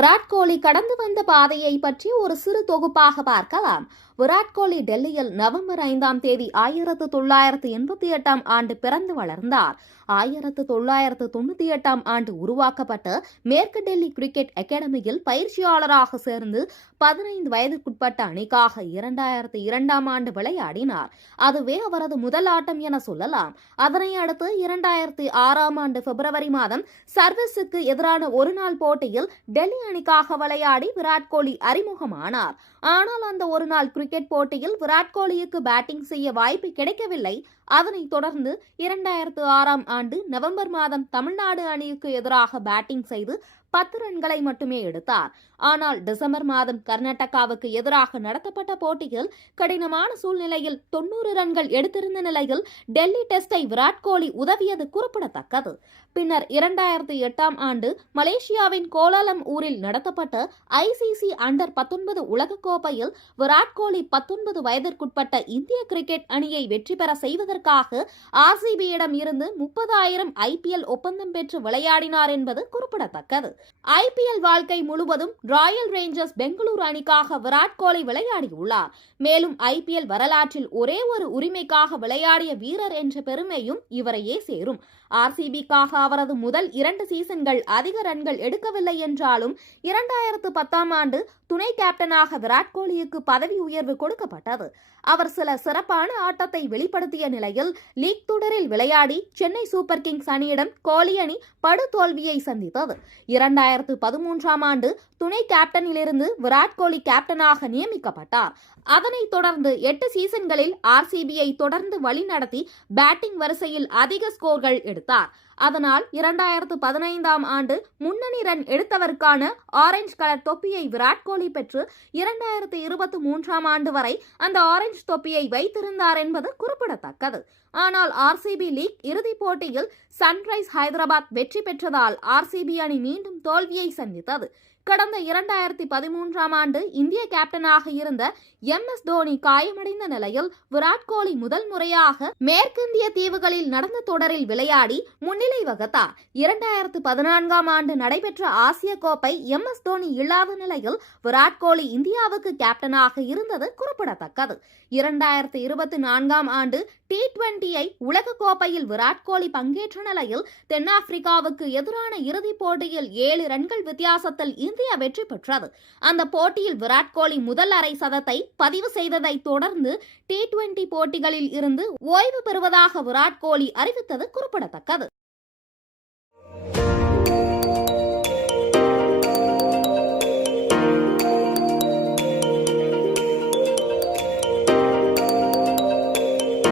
விராட் கோலி கடந்து வந்த பாதையை பற்றி ஒரு சிறு தொகுப்பாக பார்க்கலாம். விராட் கோலி டெல்லியில் நவம்பர் 5ஆம் தேதி 1988ஆம் ஆண்டு பிறந்து வளர்ந்தார். 1998ஆம் ஆண்டு உருவாக்கப்பட்ட மேற்கு டெல்லி கிரிக்கெட் அகாடமியில் பயிற்சியாளராக சேர்ந்து 15 வயதுக்குட்பட்ட அணிக்காக 2002ஆம் ஆண்டு விளையாடினார். அதுவே அவரது முதல் ஆட்டம் என சொல்லலாம். அதனை அடுத்து 2006ஆம் ஆண்டு பிப்ரவரி மாதம் சர்வீஸுக்கு எதிரான ஒருநாள் போட்டியில் டெல்லி அணிக்காக விளையாடி விராட் கோலி அறிமுகமானார். ஆனால் அந்த ஒருநாள் கிரிக்கெட் போட்டியில் விராட் கோலிக்கு பேட்டிங் செய்ய வாய்ப்பு கிடைக்கவில்லை. அதனைத் தொடர்ந்து 2006ஆம் ஆண்டு நவம்பர் மாதம் தமிழ்நாடு அணிக்கு எதிராக பேட்டிங் செய்து 10 ரன்களை மட்டுமே எடுத்தார். ஆனால் டிசம்பர் மாதம் கர்நாடகாவுக்கு எதிராக நடத்தப்பட்ட போட்டியில் கடினமான சூழ்நிலையில் 90 ரன்கள் எடுத்திருந்த நிலையில் டெல்லி டெஸ்டை விராட் கோலி உதவியது குறிப்பிடத்தக்கது. பின்னர் 2008ஆம் ஆண்டு மலேசியாவின் கோலாலம் ஊரில் நடத்தப்பட்ட ICC அண்டர் 19 உலகக்கோப்பையில் விராட் கோலி 19 வயதிற்குட்பட்ட இந்திய கிரிக்கெட் அணியை வெற்றி பெற செய்வதற்காக RCBயிடம் இருந்து 30,000 IPL ஒப்பந்தம் பெற்று விளையாடினார் என்பது குறிப்பிடத்தக்கது. IPL வாழ்க்கை முழுவதும் ராயல் ரேஞ்சர்ஸ் பெங்களூரு அணிக்காக விராட் கோலி விளையாடியுள்ளார். மேலும் IPL வரலாற்றில் ஒரே ஒரு உரிமைக்காக விளையாடிய வீரர் என்ற பெருமையும் இவரையே சேரும். RCBக்காக அவரது முதல் 2 சீசன்கள் அதிக ரன்கள் எடுக்கவில்லை என்றாலும் 2010ஆம் ஆண்டு துணை கேப்டனாக விராட் கோலிக்கு பதவி உயர்வு கொடுக்கப்பட்டது. அவர் சில சிறப்பான ஆட்டத்தை வெளிப்படுத்திய நிலையில் லீக் தொடரில் விளையாடி சென்னை சூப்பர் கிங்ஸ் அணியிடம் கோலி அணி படுதோல்வியை சந்தித்தது. 2013ஆம் ஆண்டு துணை கேப்டனிலிருந்து விராட் கோலி கேப்டனாக நியமிக்கப்பட்டார். அதனைத் தொடர்ந்து 8 சீசன்களில் RCBயை தொடர்ந்து வழிநடத்தி பேட்டிங் வரிசையில் அதிக ஸ்கோர்கள் எடுத்தார். அதனால் 2015ஆம் ஆண்டு முன்னணி ரன் எடுத்தவருக்கான ஆரஞ்சு கலர் தொப்பியை விராட் கோலி பெற்று 2023ஆம் ஆண்டு வரை அந்த ஆரஞ்சு தொப்பியை வைத்திருந்தார் என்பது குறிப்பிடத்தக்கது. ஆனால் RCB லீக் இறுதிப் போட்டியில் சன்ரைஸ் ஹைதராபாத் வெற்றி பெற்றதால் RCB அணி மீண்டும் தோல்வியை சந்தித்தது. கடந்த 2013ஆம் ஆண்டு இந்திய கேப்டனாக இருந்த MS தோனி காயமடைந்த நிலையில் விராட் கோலி முதல் முறையாக மேற்கிந்திய தீவுகளில் நடந்த தொடரில் விளையாடி முன்னிலை வகித்தார். 2014ஆம் ஆண்டு நடைபெற்ற ஆசிய கோப்பை MS தோனி இல்லாத நிலையில் விராட் கோலி இந்தியாவுக்கு கேப்டனாக இருந்தது குறிப்பிடத்தக்கது. 2024ஆம் ஆண்டு T20 உலக கோப்பையில் விராட் கோலி பங்கேற்ற நிலையில் தென்னாப்பிரிக்காவுக்கு எதிரான இறுதிப் போட்டியில் 7 ரன்கள் வித்தியாசத்தில் இந்தியா வெற்றி பெற்றது. அந்த போட்டியில் விராட் கோலி முதல் அரை சதத்தை பதிவு செய்ததை தொடர்ந்து T20 போட்டிகளில் இருந்து ஓய்வு பெறுவதாக விராட் கோலி அறிவித்தது குறிப்பிடத்தக்கது.